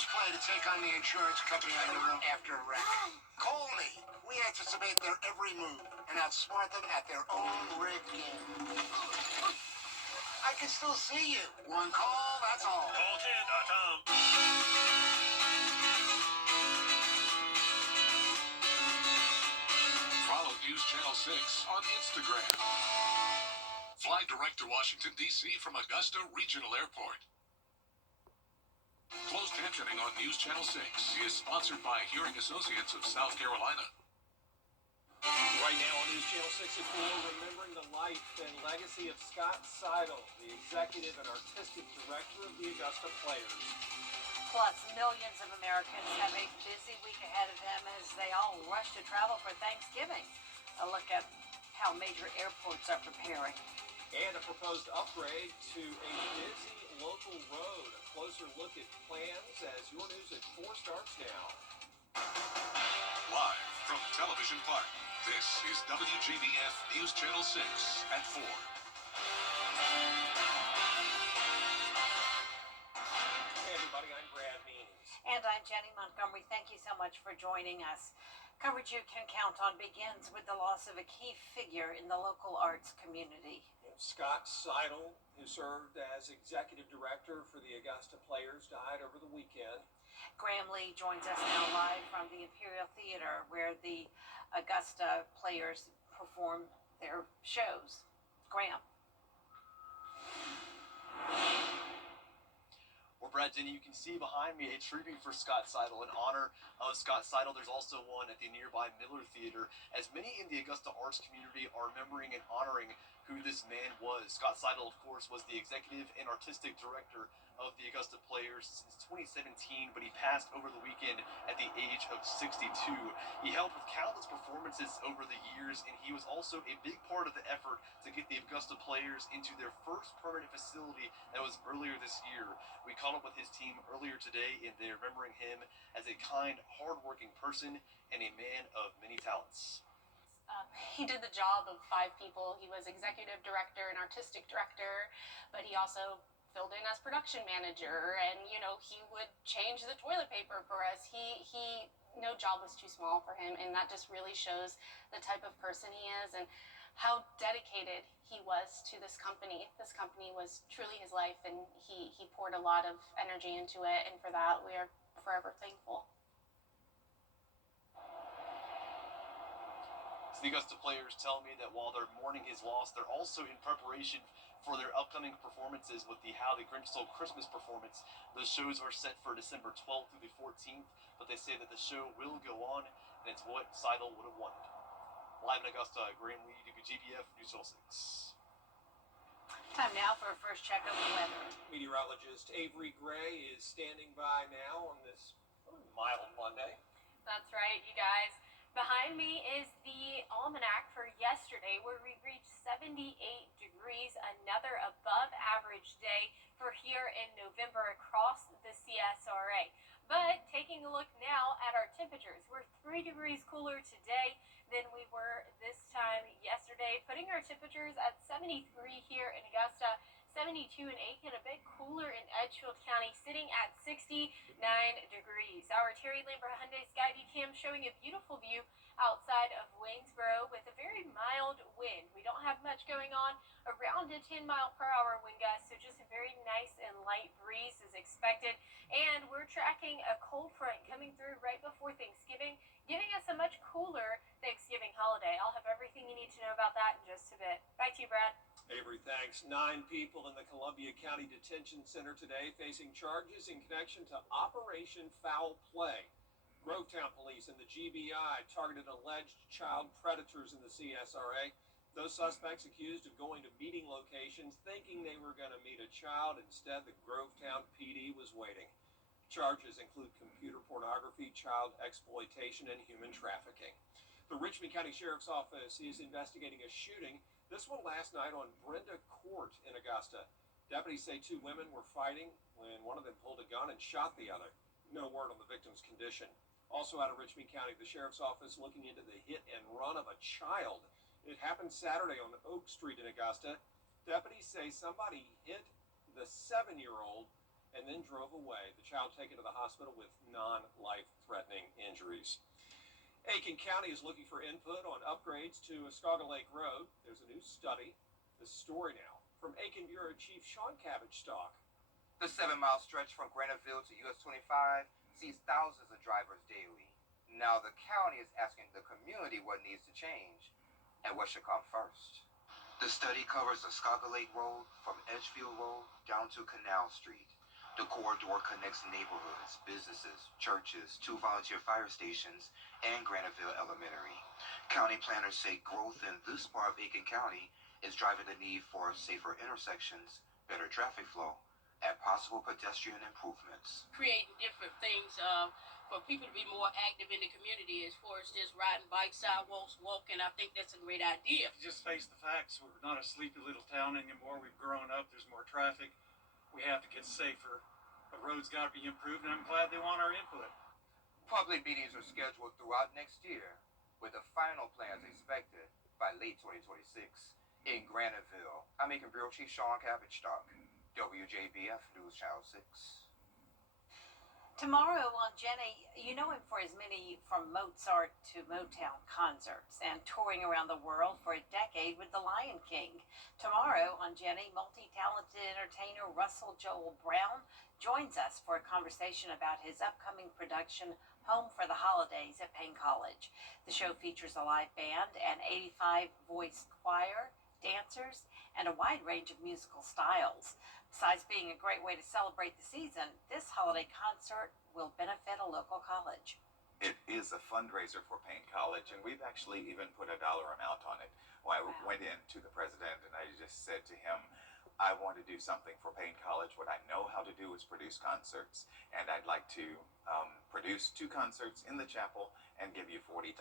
Rules play to take on the insurance company on your own after a wreck. Call me. We anticipate their every move and outsmart them at their own rigged game. I can still see you. One call, that's all. Call10.com. Follow News Channel 6 on Instagram. Fly direct to Washington, D.C. from Augusta Regional Airport. Closed captioning on News Channel 6 is sponsored by Hearing Associates of South Carolina. Right now on News Channel 6 at 4, remembering the life and legacy of Scott Seidel, the executive and artistic director of the Augusta Players. Plus, millions of Americans have a busy week ahead of them as they all rush to travel for Thanksgiving. A look at how major airports are preparing. And a proposed upgrade to a busy local road. A closer look at plans as your news at 4 starts now. Live from Television Park, this is WJBF News Channel 6 at 4. Hey everybody, I'm Brad Means. And I'm Jenny Montgomery. Thank you so much for joining us. Coverage you can count on begins with the loss of a key figure in the local arts community. Scott Seidel, who served as executive director for the Augusta Players, died over the weekend. Graham Lee joins us now live from the Imperial Theater, where the Augusta Players perform their shows. Graham. Well, Brad, Jenny, you can see behind me a tribute for Scott Seidel. In honor of Scott Seidel, there's also one at the nearby Miller Theater, as many in the Augusta arts community are remembering and honoring who this man was. Scott Seidel, of course, was the executive and artistic director of the Augusta Players since 2017, but he passed over the weekend at the age of 62. He helped with countless performances over the years, and he was also a big part of the effort to get the Augusta Players into their first permanent facility that was earlier this year. We caught up with his team earlier today, and they're remembering him as a kind, hardworking person and a man of many talents. He did the job of 5 people. He was executive director and artistic director, but he also filled in as production manager, and he would change the toilet paper for us. He no job was too small for him, and that just really shows the type of person he is and how dedicated he was to this company. This company was truly his life, and he poured a lot of energy into it, and for that we are forever thankful. The Augusta Players tell me that while they're mourning his loss, they're also in preparation for their upcoming performances with the How the Grinch Stole Christmas performance. Those shows are set for December 12th through the 14th, but they say that the show will go on, and it's what Seidel would have wanted. Live in Augusta, Graham Lee, WJBF News Channel 6. Time now for a first check of the weather. Meteorologist Avery Gray is standing by now on this mild Monday. That's right, you guys. Behind me is the almanac for yesterday, where we reached 78 degrees, another above average day for here in November across the CSRA. But taking a look now at our temperatures, we're 3 degrees cooler today than we were this time yesterday, putting our temperatures at 73 here in Augusta, 72 in Aiken, a bit cooler in Edgefield County, sitting at 69 degrees. Our Terry Lambert Hyundai Skyview Cam showing a beautiful view outside of Waynesboro with a very mild wind. We don't have much going on, around a 10-mile-per-hour wind gust, so just a very nice and light breeze is expected. And we're tracking a cold front coming through right before Thanksgiving, giving us a much cooler Thanksgiving holiday. I'll have everything you need to know about that in just a bit. Back to you, Brad. Avery, thanks. 9 people in the Columbia County Detention Center today facing charges in connection to Operation Foul Play. Grovetown Police and the GBI targeted alleged child predators in the CSRA. Those suspects accused of going to meeting locations thinking they were going to meet a child. Instead, the Grovetown PD was waiting. Charges include computer pornography, child exploitation, and human trafficking. The Richmond County Sheriff's Office is investigating a shooting, this one last night on Brenda Court in Augusta. Deputies say 2 women were fighting when one of them pulled a gun and shot the other. No word on the victim's condition. Also out of Richmond County, the Sheriff's Office looking into the hit and run of a child. It happened Saturday on Oak Street in Augusta. Deputies say somebody hit the 7-year-old and then drove away. The child taken to the hospital with non-life-threatening injuries. Aiken County is looking for input on upgrades to Escauga Lake Road. There's a new study. This story now from Aiken Bureau Chief Sean Cabbage-Stock. The 7-mile stretch from Graniteville to US 25 sees thousands of drivers daily. Now the county is asking the community what needs to change and what should come first. The study covers Escauga Lake Road from Edgefield Road down to Canal Street. The corridor connects neighborhoods, businesses, churches, 2 volunteer fire stations, and Graniteville Elementary. County planners say growth in this part of Aiken County is driving the need for safer intersections, better traffic flow, and possible pedestrian improvements. Creating different things for people to be more active in the community as far as just riding bikes, sidewalks, walking. I think that's a great idea. Just face the facts. We're not a sleepy little town anymore. We've grown up. There's more traffic. We have to get safer. The roads got to be improved, and I'm glad they want our input. Public meetings are scheduled throughout next year, with the final plans expected by late 2026. In Graniteville, I'm Aiken Bureau Chief Sean Cabbage-Stock, WJBF News Channel 6. Tomorrow on Jenny, you know him for his many From Mozart to Motown concerts and touring around the world for a decade with the Lion King. Tomorrow on Jenny, multi-talented entertainer Russell Joel Brown joins us for a conversation about his upcoming production, Home for the Holidays at Payne College. The show features a live band, an 85-voice choir, dancers, and a wide range of musical styles. Besides being a great way to celebrate the season, this holiday concert will benefit a local college. It is a fundraiser for Payne College, and we've actually even put a dollar amount on it. Well, I went in to the president and I just said to him, I want to do something for Payne College. What I know how to do is produce concerts, and I'd like to produce 2 concerts in the chapel and give you $40,000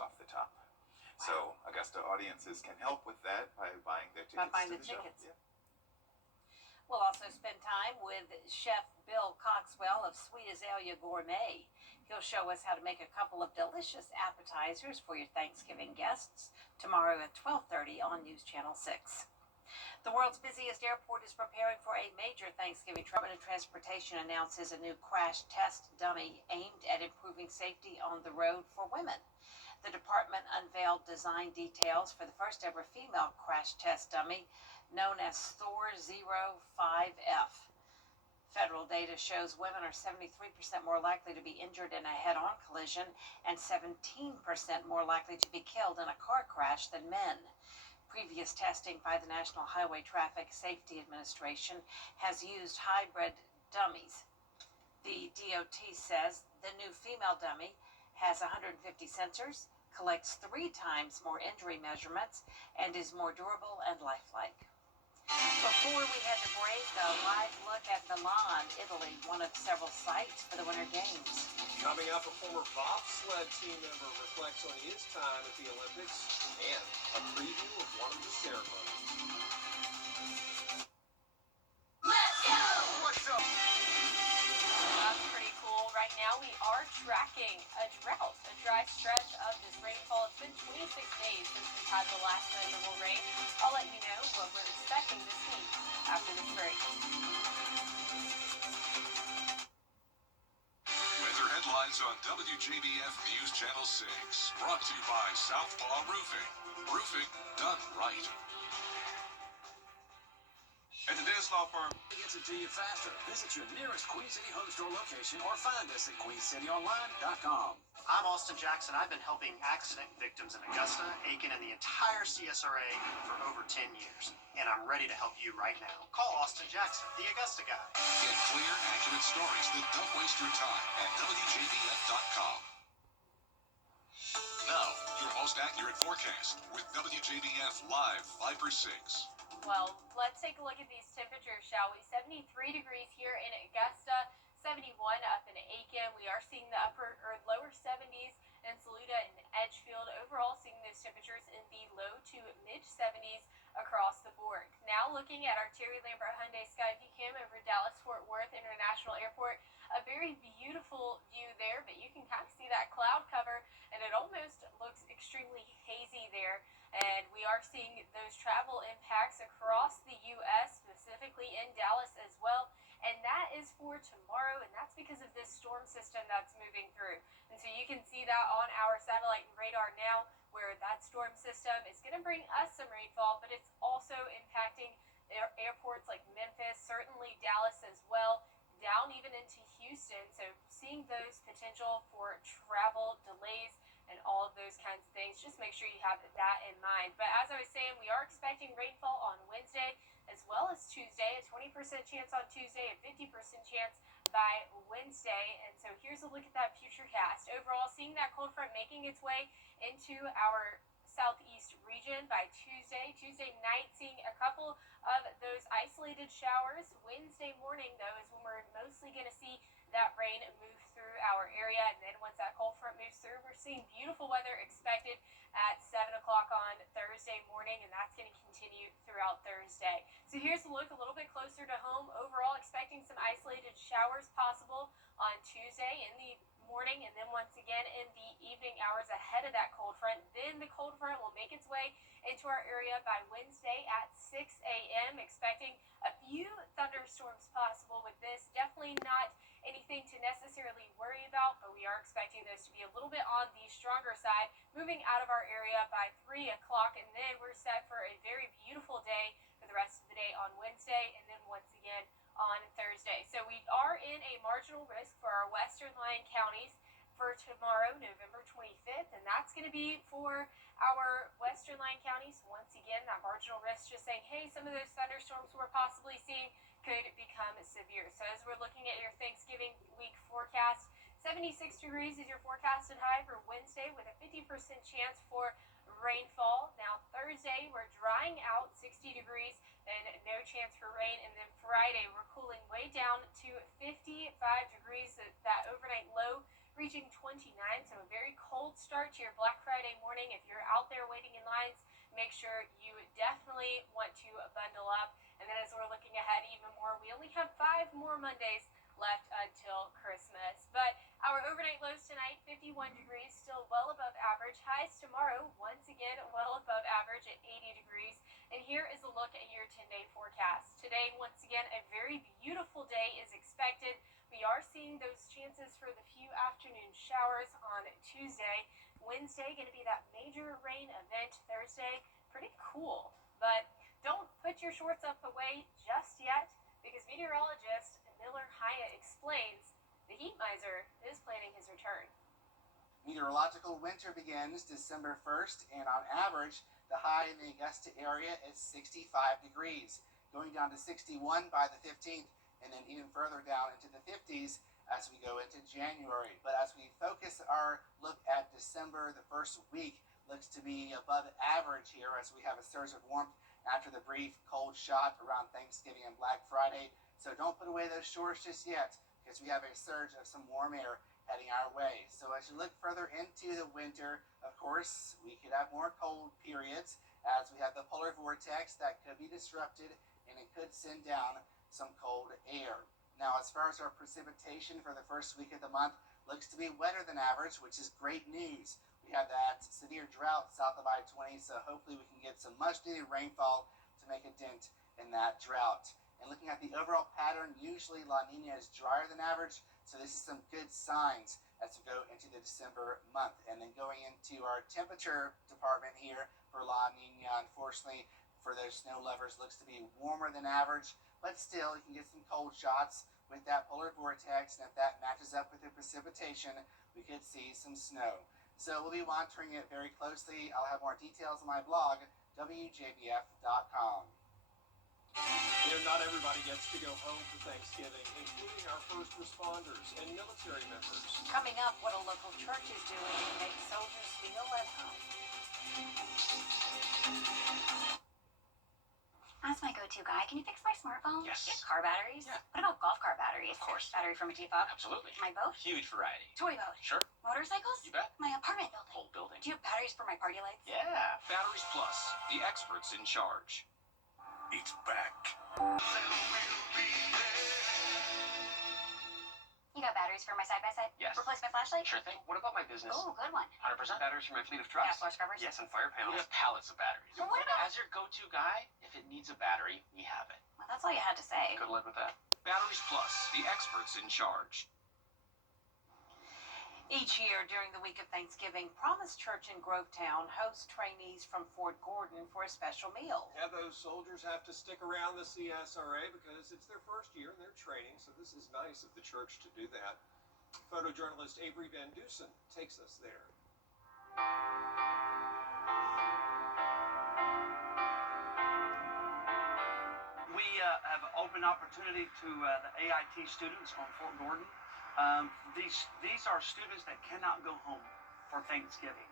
off the top. Wow. So Augusta audiences can help with that by buying their tickets. By buying to the show. tickets. Yeah. We'll also spend time with Chef Bill Coxwell of Sweet Azalea Gourmet. He'll show us how to make a couple of delicious appetizers for your Thanksgiving guests tomorrow at 12:30 on News Channel 6. The world's busiest airport is preparing for a major Thanksgiving. Department of Transportation announces a new crash test dummy aimed at improving safety on the road for women. The department unveiled design details for the first ever female crash test dummy known as Thor 05F. Federal data shows women are 73% more likely to be injured in a head-on collision and 17% more likely to be killed in a car crash than men. Previous testing by the National Highway Traffic Safety Administration has used hybrid dummies. The DOT says the new female dummy has 150 sensors, collects 3 times more injury measurements, and is more durable and lifelike. Before we head to break, a live look at Milan, Italy, one of several sites for the Winter Games. Coming up, a former bobsled team member reflects on his time at the Olympics and a preview of one of the ceremonies. Let's go! What's up? That's pretty cool. Right now we are tracking a drought, a dry stretch of this rainfall. It's been 26 days since we've had the last measurable rain. I'll let you know what we're expecting to see after this break. Weather headlines on WJBF News Channel 6. Brought to you by Southpaw Roofing. Roofing done right. At the Dennis Law Firm, it gets it to you faster. Visit your nearest Queen City Home Store location or find us at QueenCityOnline.com. I'm Austin Jackson. I've been helping accident victims in Augusta, Aiken, and the entire CSRA for over 10 years. And I'm ready to help you right now. Call Austin Jackson, the Augusta guy. Get clear, accurate stories that don't waste your time at WJBF.com. Now, your most accurate forecast with WJBF Live 5/6. Well, let's take a look at these temperatures, shall we? 73 degrees here in Augusta, 71 up in Aiken. We are seeing the lower 70s in Saluda and Edgefield. Overall, seeing those temperatures in the low to mid 70s across the board. Now looking at our Terry Lambert Hyundai Skyview Cam over Dallas-Fort Worth International Airport. A very beautiful view there, but you can kind of see that cloud cover, and it almost looks extremely hazy there. And we are seeing those travel impacts across the U.S., specifically in Dallas as well. And that that's moving through. And so you can see that on our satellite and radar now, where that storm system is going to bring us some rainfall, but it's also impacting airports like Memphis, certainly Dallas as well, down even into Houston. So seeing those potential for travel delays and all of those kinds of things, just make sure you have that in mind. But as I was saying, we are expecting rainfall on Wednesday as well as Tuesday, a 20% chance on Tuesday, a 50% chance by Wednesday. And so here's a look at that future cast. Overall, seeing that cold front making its way into our southeast region by Tuesday night, seeing a couple of those isolated showers. Wednesday morning, though, is when we're mostly going to see that rain move through our area. And then once that cold front moves through, we're seeing beautiful weather expected at 7 o'clock on Thursday morning, and that's going to continue throughout Thursday. So here's a look a little bit closer to home. Overall, expecting some isolated showers possible on Tuesday in the morning, and then once again in the evening hours ahead of that cold front. Then the cold front will make its way into our area by Wednesday at 6 a.m. Expecting a few thunderstorms possible with this. Definitely not anything to necessarily worry about, but we are expecting those to be a little bit on the stronger side, moving out of our area by 3 o'clock, and then we're set for a very beautiful day for the rest of the day on Wednesday, and then once again on Thursday. So we are in a marginal risk for our western lying counties for tomorrow, November 25th, and that's going to be for our western lying counties. Once again, that marginal risk just saying, hey, some of those thunderstorms we're possibly seeing could become severe. So as we're looking at your Thanksgiving week forecast, 76 degrees is your forecasted high for Wednesday with a 50% chance for rainfall. Now Thursday, we're drying out, 60 degrees and no chance for rain. And then Friday, we're cooling way down to 55 degrees, that overnight low reaching 29. So a very cold start to your Black Friday morning. If you're out there waiting in lines, make sure you definitely want to bundle up. And then as we're looking ahead even more, we only have 5 more Mondays left until Christmas. But our overnight lows tonight, 51 degrees, still well above average. Highs tomorrow, once again, well above average at 80 degrees. And here is a look at your 10-day forecast. Today, once again, a very beautiful day is expected. We are seeing those chances for the few afternoon showers on Tuesday. Wednesday, going to be that major rain event. Thursday, pretty cool. But don't put your shorts up away just yet, because meteorologist Miller Hyatt explains the heat miser is planning his return. Meteorological winter begins December 1st, and on average, the high in the Augusta area is 65 degrees, going down to 61 by the 15th, and then even further down into the 50s as we go into January. But as we focus our look at December, the first week looks to be above average here as we have a surge of warmth after the brief cold shot around Thanksgiving and Black Friday. So don't put away those shorts just yet, because we have a surge of some warm air heading our way. So as you look further into the winter, of course, we could have more cold periods as we have the polar vortex that could be disrupted, and it could send down some cold air. Now, as far as our precipitation for the first week of the month, looks to be wetter than average, which is great news. We have that severe drought south of I-20, so hopefully we can get some much-needed rainfall to make a dent in that drought. And looking at the overall pattern, usually La Nina is drier than average, so this is some good signs as we go into the December month. And then going into our temperature department here for La Nina, unfortunately, for those snow lovers, looks to be warmer than average, but still you can get some cold shots with that polar vortex, and if that matches up with the precipitation, we could see some snow. So we'll be monitoring it very closely. I'll have more details on my blog, WJBF.com. You know, not everybody gets to go home for Thanksgiving, including our first responders and military members. Coming up, what a local church is doing to make soldiers feel at home. As my go-to guy, can you fix my smartphone? Yes. Car batteries? Yeah. What about golf cart batteries? Of course. Battery from a T-Fob? Absolutely. My boat? Huge variety. Toy boat? Sure. Motorcycles? You bet. My apartment building? Whole building. Do you have batteries for my party lights? Yeah. Batteries Plus, the experts in charge. It's back. You got batteries for my side-by-side? Yes. Replace my flashlight? Sure thing. What about my business? Oh, good one. 100% batteries for my fleet of trucks. Gas floor scrubbers? Yes, and fire panels. We have pallets of batteries. Well, what about... As your go-to guy, if it needs a battery, we have it. Well, that's all you had to say. Could live with that. Batteries Plus, the experts in charge. Each year during the week of Thanksgiving, Promise Church in Grovetown hosts trainees from Fort Gordon for a special meal. Yeah, those soldiers have to stick around the CSRA because it's their first year in their training, so this is nice of the church to do that. Photojournalist Avery Van Dusen takes us there. We have an open opportunity to the AIT students on Fort Gordon. These are students that cannot go home for Thanksgiving.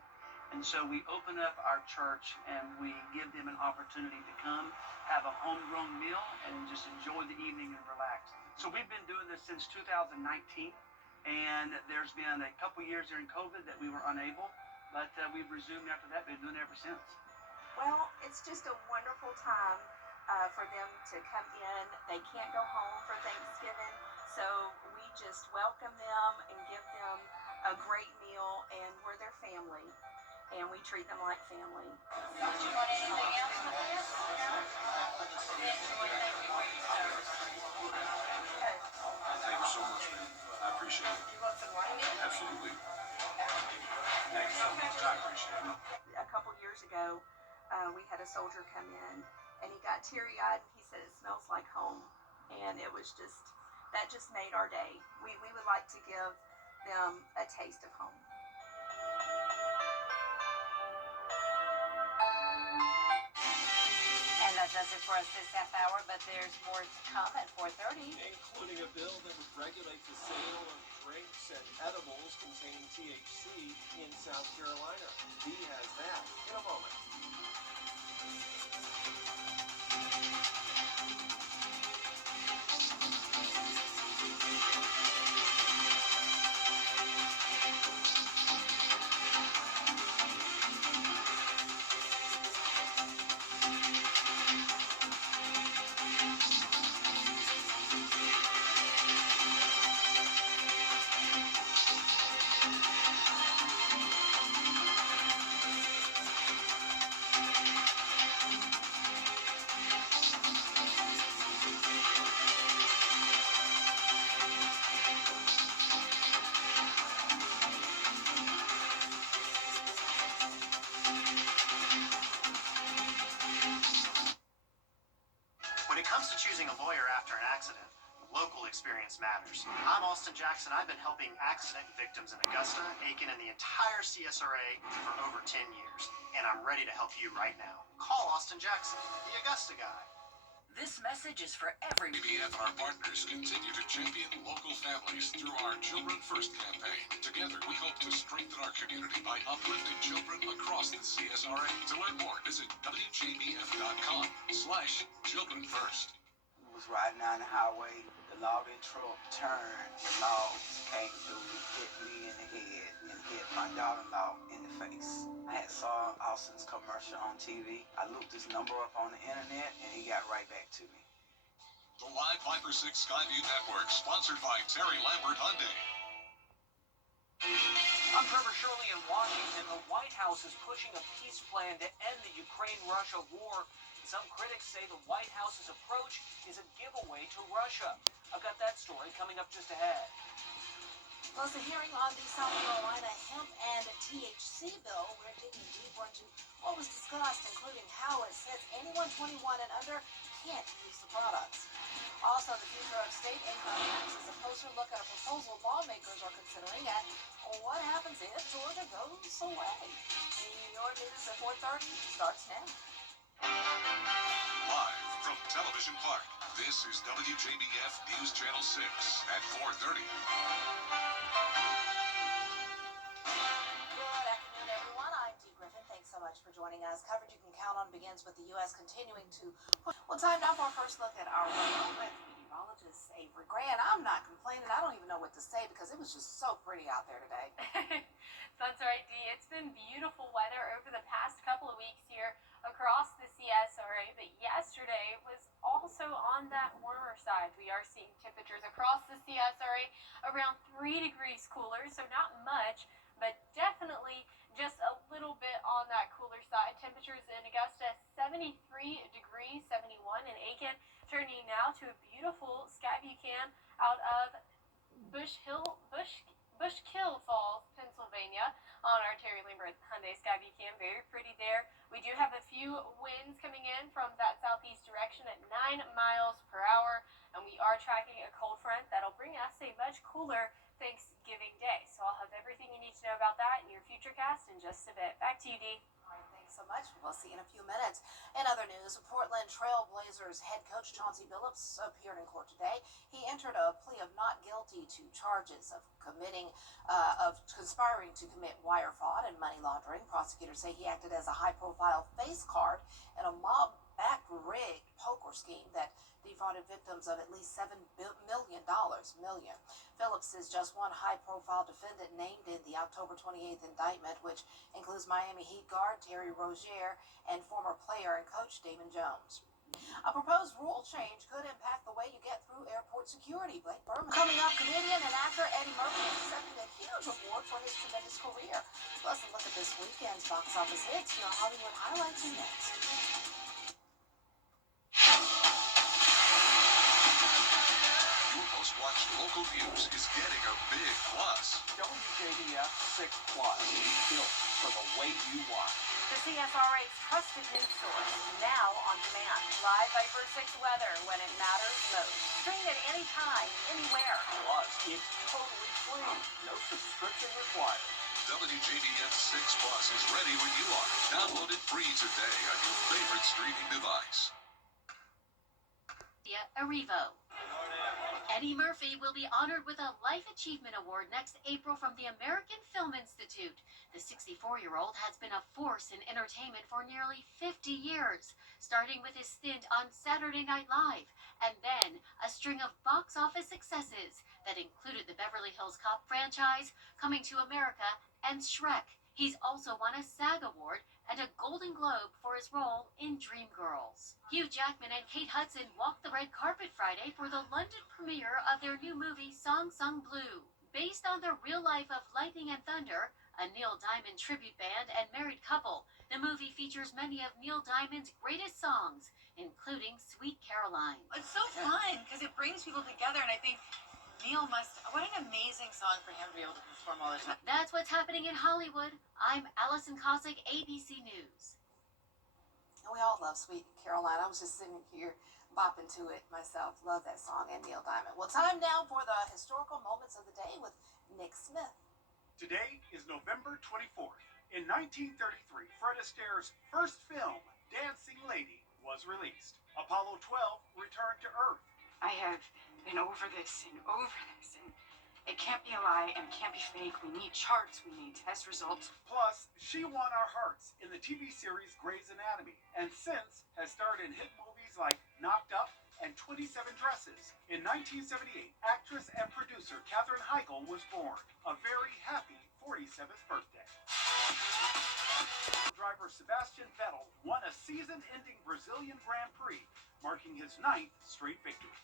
And so we open up our church and we give them an opportunity to come, have a homegrown meal, and just enjoy the evening and relax. So we've been doing this since 2019, and there's been a couple years during COVID that we were unable, but we've resumed after that. Been doing it ever since. Well, it's just a wonderful time for them to come in. They can't go home for Thanksgiving, so we just welcome them and give them a great meal, and we're their family, and we treat them like family. Did you want anything else with this? Thank you so much, man. I appreciate it. You want some wine? Absolutely. Thank you so much. I appreciate it. A couple years ago, we had a soldier come in, and he got teary-eyed, and he said it smells like home, and it was just, that just made our day. We would like to give them a taste of home. And that does it for us this half hour, but there's more to come at 4:30. Including a bill that would regulate the sale of drinks and edibles containing THC in South Carolina. Dee has that in a moment. When it comes to choosing a lawyer after an accident, local experience matters. I'm Austin Jackson. I've been helping accident victims in Augusta, Aiken, and the entire CSRA for over 10 years, and I'm ready to help you right now. Call Austin Jackson, the Augusta guy. This message is for every WJBF and our partners continue to champion local families through our Children First campaign. Together, we hope to strengthen our community by uplifting children across the CSRA. To learn more, visit WJBF.com/Children First. We was riding down the highway, the logging truck turned, the logs came through, hit me in the head, and hit my daughter-in-law in the face. I had saw Austin's commercial on TV. I looked his number up on the internet, and he got right back to me. The Live 5/6 Skyview Network, sponsored by Terry Lambert Hyundai. I'm Trevor Shirley in Washington. The White House is pushing a peace plan to end the Ukraine-Russia war. Some critics say the White House's approach is a giveaway to Russia. I've got that story coming up just ahead. Plus, a hearing on the South Carolina hemp and THC bill. We're digging deeper into what was discussed, including how it says anyone 21 and under can't use the products. Also, the future of state income taxes, a closer look at a proposal lawmakers are considering, and what happens if Georgia goes away. Your news at 4:30 starts now. Live from Television Park, this is WJBF News Channel 6 at 4:30. Good afternoon, everyone. I'm Dee Griffin. Thanks so much for joining us. Coverage you can count on begins with the U.S. continuing to push. Well, time now for our first look at our weather with meteorologist Avery Grant. I'm not complaining. I don't even know what to say because it was just so pretty out there today. That's right, Dee. It's been beautiful weather over the past couple of weeks here across the CSRA, but yesterday was also on that warmer side. We are seeing temperatures across the CSRA around 3 degrees cooler, so not much, but definitely just a little bit on that cooler side. Temperatures in Augusta, 73 degrees, 71 in Aiken, turning now to a beautiful sky view cam out of Bushkill Falls, Pennsylvania, on our Terry Lambert Hyundai Skyview. Very pretty there. We do have a few winds coming in from that southeast direction at 9 miles per hour, and we are tracking a cold front that'll bring us a much cooler Thanksgiving Day. So I'll have everything you need to know about that in your Futurecast in just a bit. Back to you, Dee. All right, thanks so much. We'll see you in a few minutes. In other news, Portland Trail Blazers head coach Chauncey Billups appeared in court today. He entered a plea of not guilty to charges of conspiring to commit wire fraud and money laundering. Prosecutors say he acted as a high-profile face card in a mob-backed rigged poker scheme that defrauded victims of at least $7 million. Phillips is just one high-profile defendant named in the October 28th indictment, which includes Miami Heat guard Terry Rozier and former player and coach Damon Jones. A proposed rule change could impact the way you get through airport security. Blake Berman. Coming up, comedian and actor Eddie Murphy is accepting a huge award for his tremendous career. Plus, a look at this weekend's box office hits. Your Hollywood highlights are next. Your most watched local news is getting a big plus. WJBF 6 Plus, built for the way you watch. The CSRA's trusted news source, now on demand. Live Viper 6 weather when it matters most. Stream it anytime, anywhere. Plus, it's totally free. No subscription required. WJBF 6 Plus is ready when you are. Download it free today on your favorite streaming device. Arrivo. Eddie Murphy will be honored with a Life Achievement Award next April from the American Film Institute. The 64-year-old has been a force in entertainment for nearly 50 years, starting with his stint on Saturday Night Live, and then a string of box office successes that included the Beverly Hills Cop franchise, Coming to America, and Shrek. He's also won a SAG Award and a Golden Globe for his role in Dreamgirls. Hugh Jackman and Kate Hudson walked the red carpet Friday for the London premiere of their new movie Song Sung Blue. Based on the real life of Lightning and Thunder, a Neil Diamond tribute band and married couple, the movie features many of Neil Diamond's greatest songs, including Sweet Caroline. It's so fun because it brings people together, and I think Neil what an amazing song for him to be able to perform all the time. That's what's happening in Hollywood. I'm Allison Cossack, ABC News. We all love Sweet Caroline. I was just sitting here bopping to it myself. Love that song and Neil Diamond. Well, time now for the historical moments of the day with Nick Smith. Today is November 24th. In 1933, Fred Astaire's first film, Dancing Lady, was released. Apollo 12 returned to Earth. I have been over this, and it can't be a lie and it can't be fake. We need charts, we need test results. Plus, she won our hearts in the TV series Grey's Anatomy, and since has starred in hit movies like Knocked Up and 27 Dresses. In 1978, actress and producer Katherine Heigl was born. A very happy 47th birthday. Driver Sebastian Vettel won a season-ending Brazilian Grand Prix, marking his 9th straight victory.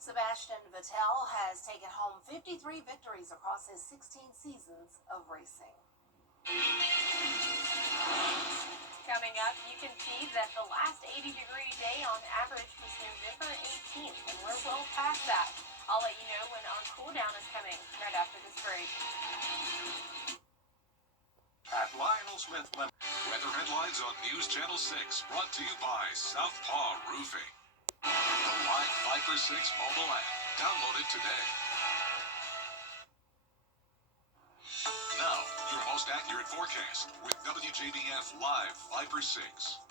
Sebastian Vettel has taken home 53 victories across his 16 seasons of racing. Coming up, you can see that the last 80-degree day on average was November 18th, and we're well past that. I'll let you know when our cool down is coming right after this break. At Lionel Smith Weather headlines on News Channel 6, brought to you by Southpaw Roofing. The Live Viper 6 mobile app. Download it today. Now, your most accurate forecast with WJBF Live Viper 6.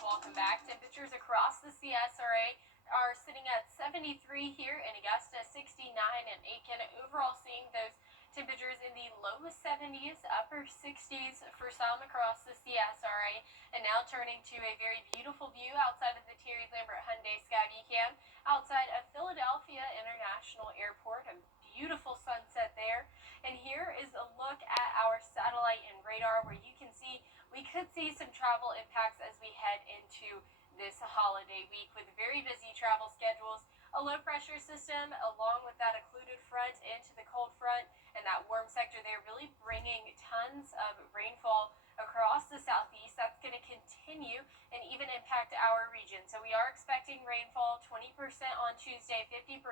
Welcome back. Temperatures across the CSRA are sitting at 73 here in Augusta, 69 in Aiken. Overall, seeing those temperatures in the low 70s, upper 60s for some across the CSRA. And now turning to a very beautiful view outside of the Terry Lambert Hyundai Skyview Cam, outside of Philadelphia International Airport. A beautiful sunset there. And here is a look at our satellite and radar, where you can see we could see some travel impacts as we head into this holiday week with very busy travel schedules. A low pressure system along with that occluded front into the cold front and that warm sector there really bringing tons of rainfall across the southeast. That's going to continue and even impact our region. So we are expecting rainfall 20% on Tuesday, 50%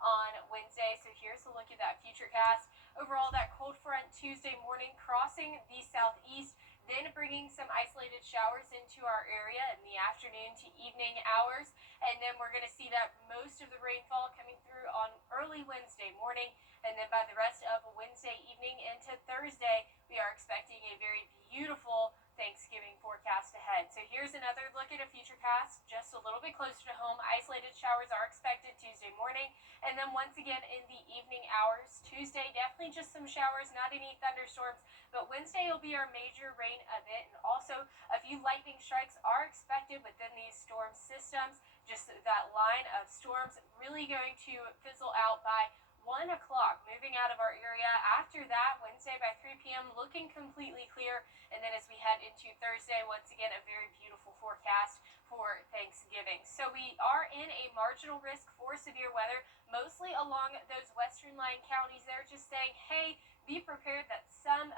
on Wednesday. So here's a look at that futurecast. Overall, that cold front Tuesday morning crossing the southeast, then bringing some isolated showers into our area in the afternoon to evening hours. And then we're going to see that most of the rainfall coming through on early Wednesday morning. And then by the rest of Wednesday evening into Thursday, we are expecting a very beautiful Thanksgiving forecast ahead. So here's another look at a futurecast just a little bit closer to home. Isolated showers are expected Tuesday morning. And then once again in the evening hours, Tuesday, definitely just some showers, not any thunderstorms. But Wednesday will be our major rain event. And also a few lightning strikes are expected within these storm systems. Just that line of storms really going to fizzle out by 1 o'clock, moving out of our area. After that, Wednesday by 3 p.m., looking completely clear. And then as we head into Thursday, once again, a very beautiful forecast for Thanksgiving. So we are in a marginal risk for severe weather, mostly along those western line counties. They're just saying, hey, be prepared that some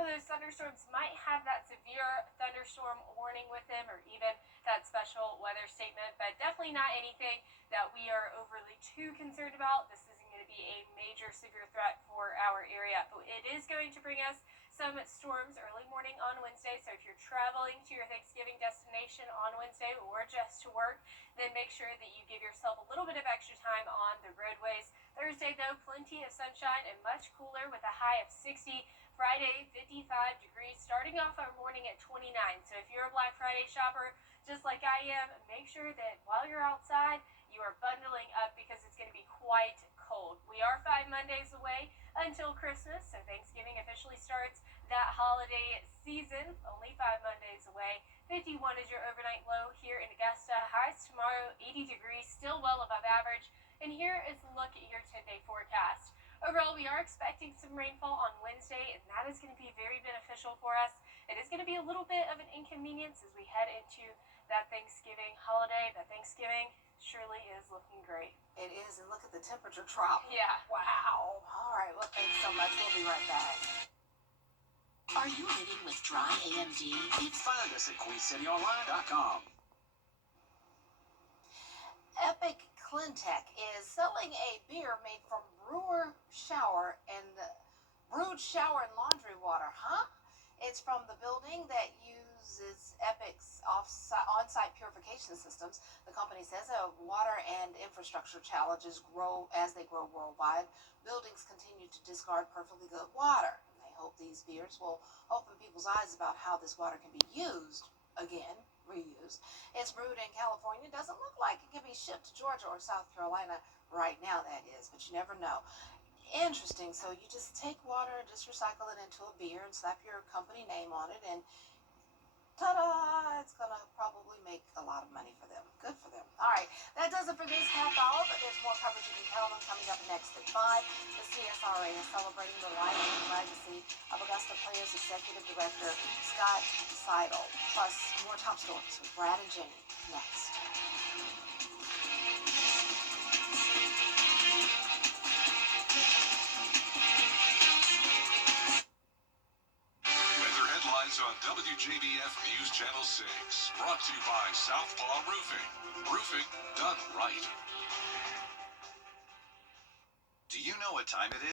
of those thunderstorms might have that severe thunderstorm warning with them, or even that special weather statement, but definitely not anything that we are overly too concerned about. This isn't going to be a major severe threat for our area, but it is going to bring us some storms early morning on Wednesday. So if you're traveling to your Thanksgiving destination on Wednesday or just to work, then make sure that you give yourself a little bit of extra time on the roadways. Thursday, though, plenty of sunshine and much cooler with a high of 60. Friday, 55 degrees, starting off our morning at 29. So if you're a Black Friday shopper, just like I am, make sure that while you're outside, you are bundling up because it's going to be quite cold. We are 5 Mondays away until Christmas, so Thanksgiving officially starts that holiday season. Only 5 Mondays away. 51 is your overnight low here in Augusta. Highs tomorrow, 80 degrees, still well above average. And here is a look at your 10-day forecast. Overall, we are expecting some rainfall on Wednesday, and that is going to be very beneficial for us. It is going to be a little bit of an inconvenience as we head into that Thanksgiving holiday, but Thanksgiving surely is looking great. It is, and look at the temperature drop. Yeah. Wow. All right, well, thanks so much. We'll be right back. Are you living with dry AMD? Find us at QueenCityOnline.com. Epic Cleantech is selling a beer made from brewed shower and laundry water, huh? It's from the building that uses Epic's on-site purification systems. The company says water and infrastructure challenges grow as they grow worldwide. Buildings continue to discard perfectly good water. And they hope these beers will open people's eyes about how this water can be used again. Reused. It's brewed in California. Doesn't look like it can be shipped to Georgia or South Carolina right now, that is, but you never know. Interesting. So you just take water and just recycle it into a beer and slap your company name on it, and ta-da! It's going to probably make a lot of money for them. Good for them. All right, that does it for this half hour, but there's more coverage you can count on coming up next at 5. The CSRA is celebrating the life and legacy of Augusta Players Executive Director Scott Seidel. Plus, more top stories with Brad and Jenny next. Weather headlines on WJBF News Channel 6. Brought to you by Southpaw Roofing. Roofing done right. Do you know what time it is?